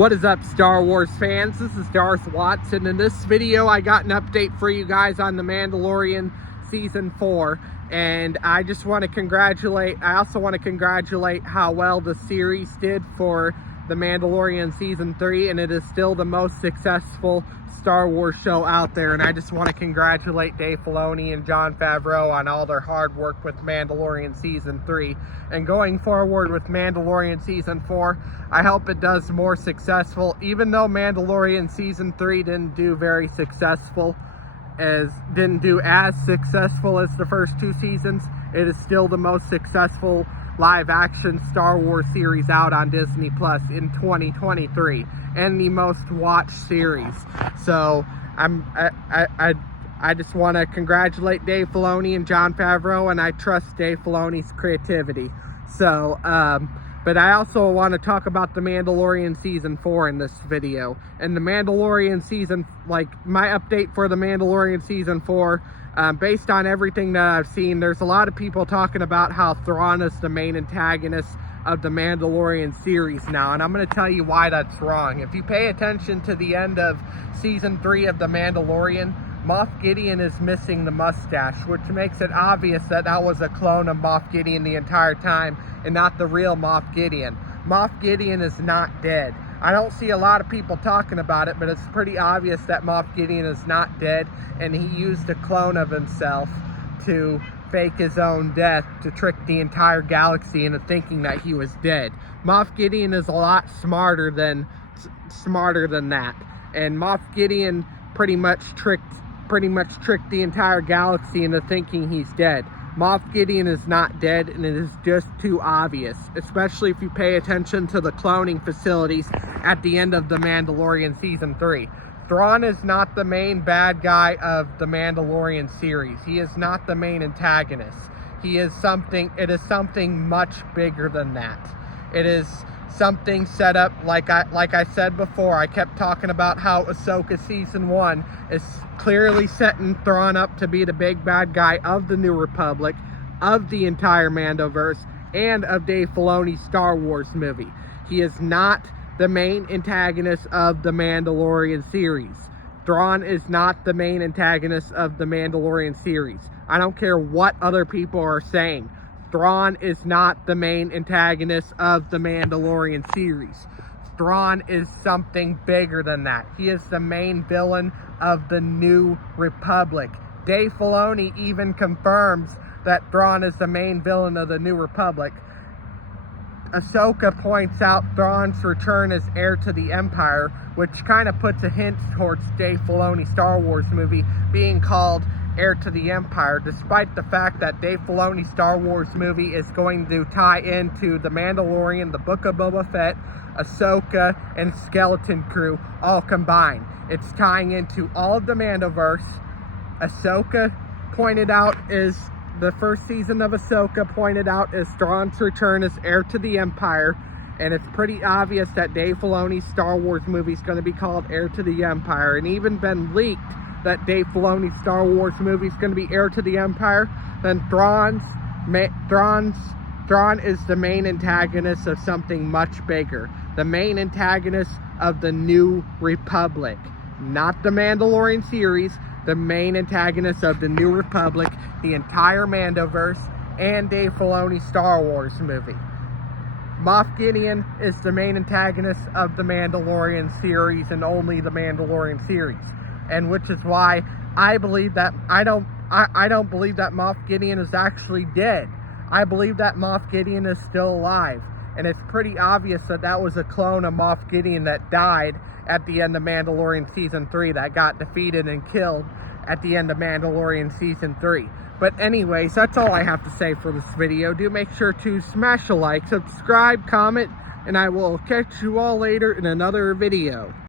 What is up, Star Wars fans? This is Darth Watson. In this video, I got an update for you guys on The Mandalorian Season 4. And I just want to I also want to congratulate how well the series did for The Mandalorian Season 3. And it is still the most successful Star Wars show out there. And I just want to congratulate Dave Filoni and Jon Favreau on all their hard work with Mandalorian Season 3. And going forward with Mandalorian Season 4, I hope it does more successful. Even though Mandalorian Season 3 didn't do as successful as the first two seasons, it is still the most successful live-action Star Wars series out on Disney Plus in 2023, and the most watched series. So I just want to congratulate Dave Filoni and Jon Favreau, and I trust Dave Filoni's creativity. So, but I also want to talk about The Mandalorian Season 4 in this video. And The Mandalorian Season, my update for The Mandalorian Season 4, based on everything that I've seen, there's a lot of people talking about how Thrawn is the main antagonist of The Mandalorian series now. And I'm going to tell you why that's wrong. If you pay attention to the end of Season 3 of The Mandalorian, Moff Gideon is missing the mustache, which makes it obvious that that was a clone of Moff Gideon the entire time and not the real Moff Gideon. Moff Gideon is not dead. I don't see a lot of people talking about it, but it's pretty obvious that Moff Gideon is not dead, and he used a clone of himself to fake his own death to trick the entire galaxy into thinking that he was dead. Moff Gideon is a lot smarter than that, and Moff Gideon pretty much tricked the entire galaxy into thinking he's dead. Moff Gideon is not dead, and it is just too obvious, especially if you pay attention to the cloning facilities at the end of The Mandalorian Season 3. Thrawn is not the main bad guy of the Mandalorian series. He is not the main antagonist. It is something much bigger than that. It is something set up, like I said before. I kept talking about how Ahsoka Season 1 is clearly setting Thrawn up to be the big bad guy of the New Republic, of the entire Mandoverse, and of Dave Filoni's Star Wars movie. He is not the main antagonist of the Mandalorian series. Thrawn is not the main antagonist of the Mandalorian series. I don't care what other people are saying. Thrawn is not the main antagonist of the Mandalorian series. Thrawn is something bigger than that. He is the main villain of the New Republic. Dave Filoni even confirms that Thrawn is the main villain of the New Republic. Ahsoka points out Thrawn's return as heir to the Empire, which kind of puts a hint towards Dave Filoni's Star Wars movie being called Heir to the Empire, despite the fact that Dave Filoni's Star Wars movie is going to tie into The Mandalorian, The Book of Boba Fett, Ahsoka, and Skeleton Crew all combined. It's tying into all of the Mandoverse. Ahsoka pointed out is the first season of Ahsoka pointed out as Thrawn's return as heir to the Empire, and it's pretty obvious that Dave Filoni's Star Wars movie is going to be called Heir to the Empire, and even been leaked that Dave Filoni's Star Wars movie is going to be Heir to the Empire. Then Thrawn is the main antagonist of something much bigger. The main antagonist of the New Republic. Not the Mandalorian series, the main antagonist of the New Republic, the entire Mandoverse, and Dave Filoni's Star Wars movie. Moff Gideon is the main antagonist of the Mandalorian series, and only the Mandalorian series. And which is why I don't believe that Moff Gideon is actually dead. I believe that Moff Gideon is still alive. And it's pretty obvious that that was a clone of Moff Gideon that died at the end of Mandalorian Season 3, that got defeated and killed at the end of Mandalorian Season 3. But anyways, that's all I have to say for this video. Do make sure to smash a like, subscribe, comment, and I will catch you all later in another video.